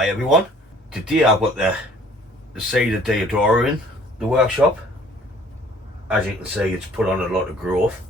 Hi everyone. Today I've got the Cedar Deodar in the workshop. As you can see, it's put on a lot of growth.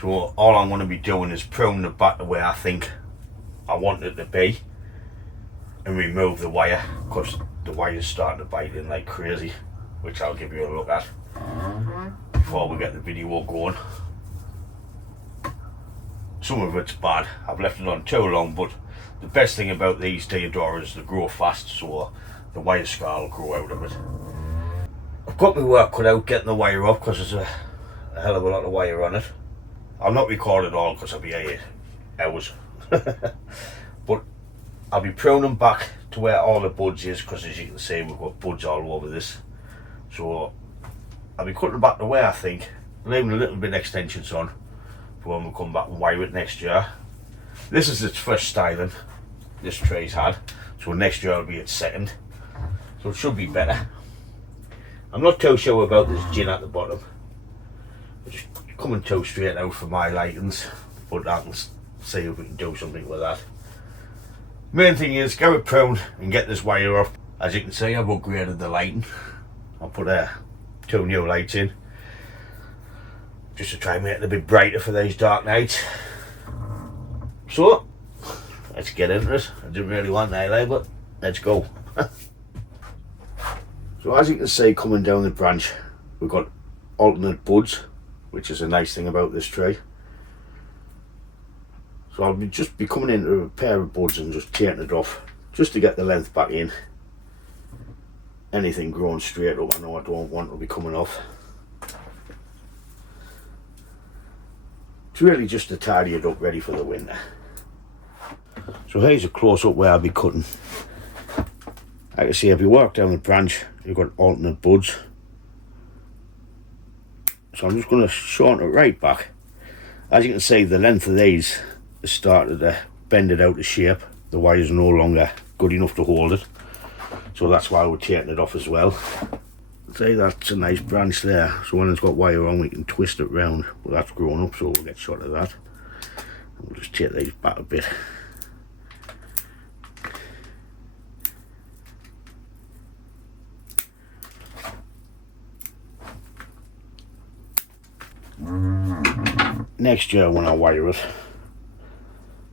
So all I'm going to be doing is pruning it back to where I think I want it to be and remove the wire, because the wire is starting to bite in like crazy, which I'll give you a look at before we get the video going. Some of it's bad, I've left it on too long, but the best thing about these deodar is they grow fast, so the wire scar will grow out of it. I've got my work cut out getting the wire off because there's a hell of a lot of wire on it. I'll not record it all because I'll be here hours. But I'll be pruning back to where all the buds is, because as you can see we've got buds all over this. So I'll be cutting back to where I think, leaving a little bit of extensions on for when we come back and wire it next year. This is its first styling this tree's had, so next year will be its second, so it should be better. I'm not too sure about this gin at the bottom. It's just coming too straight out for my lightings, but I can see if we can do something with that. Main thing is get it pruned and get this wire off. As you can see, I've upgraded the lighting. I'll put 2 new lights in just to try and make it a bit brighter for these dark nights. So let's get into it. I didn't really want that light, but let's go. So as you can see, coming down the branch, we've got alternate buds, which is a nice thing about this tree. So I'll just be coming into a pair of buds and just taking it off, just to get the length back in. Anything growing straight up, I know I don't want to be coming off. It's really just to tidy it up, ready for the winter. So here's a close up where I'll be cutting. Like I say, if you work down the branch, you've got alternate buds. So I'm just going to shorten it right back. As you can see, the length of these has started to bend it out of shape. The wire is no longer good enough to hold it. So that's why we're taking it off as well. See, that's a nice branch there. So when it's got wire on, we can twist it round. But that's grown up, so we'll get shot of that. And we'll just take these back a bit. Next year when I wire it,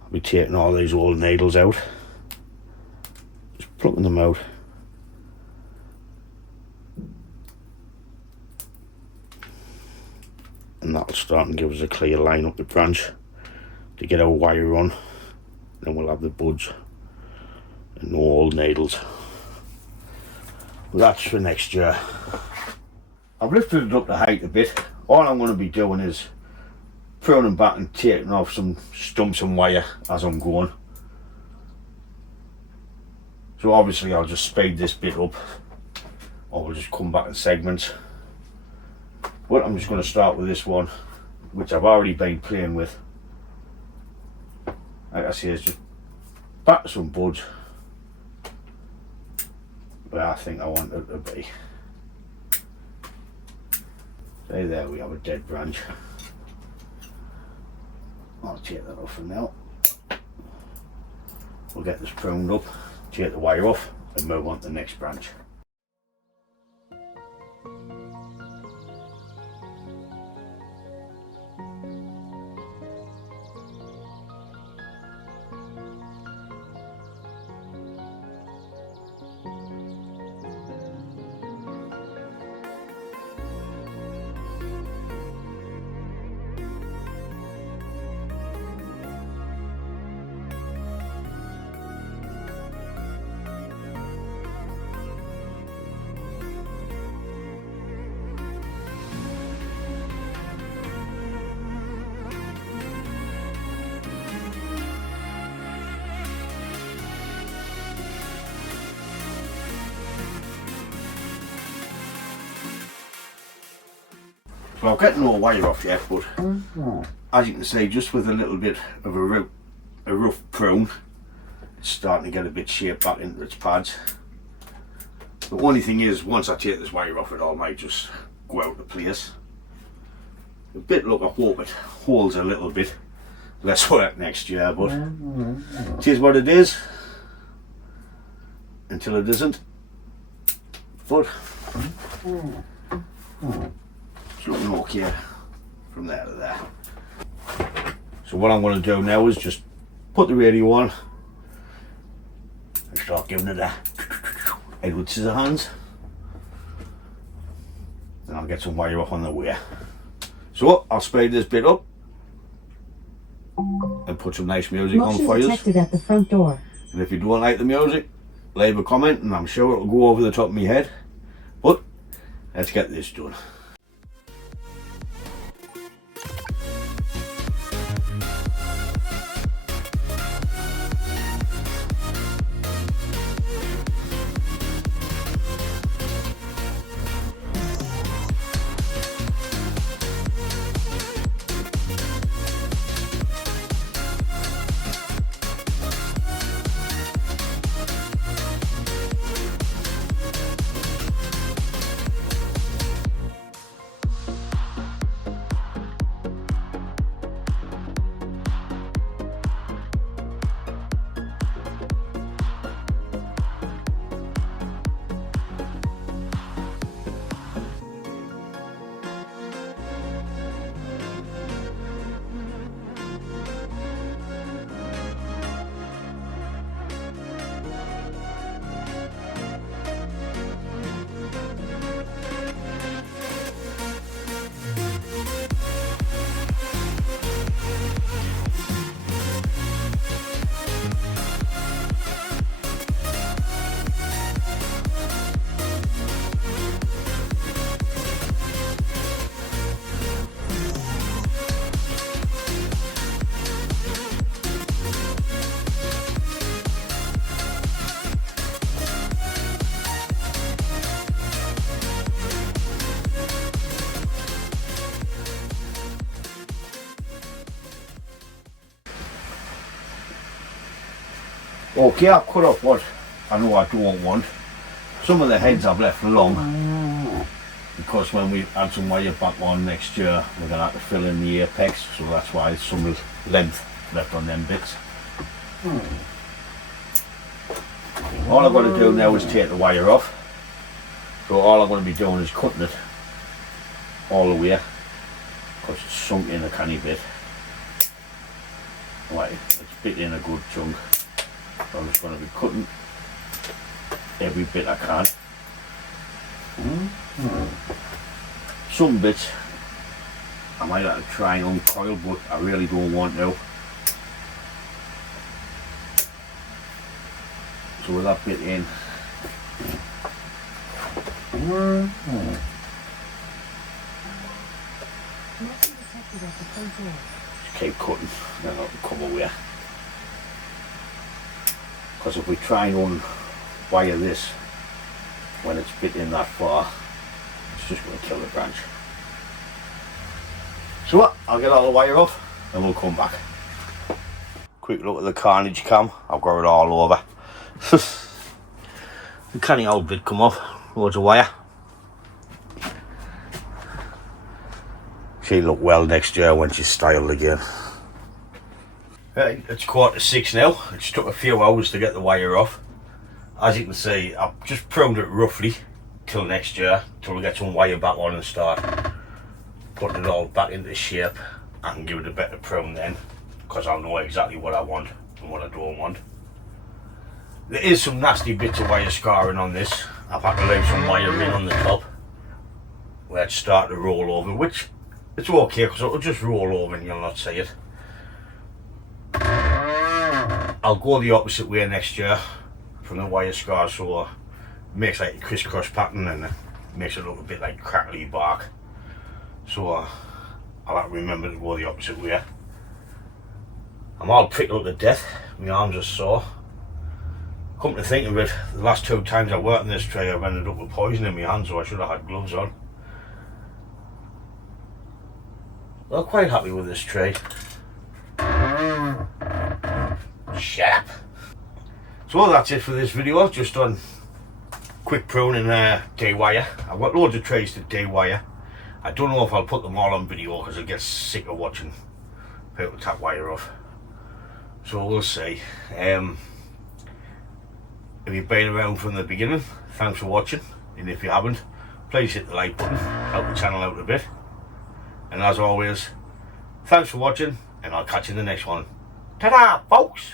I'll be taking all these old needles out, just plucking them out, and that'll start and give us a clear line up the branch to get our wire on. Then we'll have the buds and no old needles. But that's for next year. I've lifted it up to height a bit. All I'm going to be doing is pruning back and taking off some stumps and wire as I'm going. So obviously I'll just speed this bit up, or we'll just come back in segments. But I'm just going to start with this one, which I've already been playing with. Like I say, it's just back to some buds where I think I want it to be. See, there we have a dead branch. I'll take that off for now. We'll get this pruned up, take the wire off and move on to the next branch. So I've got no wire off yet, but as you can see, just with a little bit of a rough prune, it's starting to get a bit shaped back into its pads. The only thing is, once I take this wire off, it all might just go out of place. A bit, look, I hope it holds a little bit less work next year, but it is what it is. until it isn't. But it's looking okay from there to there. So what I'm going to do now is just put the radio on and start giving it a Edward Scissorhands. Then I'll get some wire off on the way. So I'll speed this bit up and put some nice music on for you. Detected at the front door. And if you don't like the music, leave a comment and I'm sure it'll go over the top of my head. But let's get this done. Okay, I've cut off what I know I don't want. Some of the heads I've left along because when we add some wire back on next year we're going to have to fill in the apex, so that's why there's some length left on them bits. All I've got to do now is take the wire off. So all I'm going to be doing is cutting it all the way because it's sunk in a canny bit. Right, it's bit in a good chunk. So I'm just going to be cutting every bit I can. Some bits I might have to try and uncoil, but I really don't want to. So with that bit in, just keep cutting, then it'll come away. Because if we try and unwire this when it's bit in that far, it's just going to kill the branch. So what? I'll get all the wire off and we'll come back. Quick look at the carnage cam. I've got it all over. The canny old bit come off. Loads of wire. She'll look well next year when she's styled again. It's 6:15 now. It's took a few hours to get the wire off. As you can see, I've just pruned it roughly till next year, till we get some wire back on and start putting it all back into shape. I can give it a better prune then, because I'll know exactly what I want and what I don't want. There is some nasty bits of wire scarring on this. I've had to leave some wire in on the top where it's starting to roll over, which it's okay because it'll just roll over and you'll not see it. I'll go the opposite way next year from the wire scar, so it makes like a crisscross pattern and it makes it look a bit like crackly bark. So I'll have to remember to go the opposite way. I'm all prickled to death, my arms are sore. Come to think of it, the last 2 times I worked in this tray I've ended up with poison in my hands, so I should have had gloves on. I'm quite happy with this tray. Shut up. So that's it for this video, just on quick pruning de-wire. I've got loads of trays to de-wire. I don't know if I'll put them all on video because I'll get sick of watching people tap wire off. So we'll see. If you've been around from the beginning, thanks for watching, and if you haven't, please hit the like button, help the channel out a bit. And as always, thanks for watching, and I'll catch you in the next one. Ta-da, folks!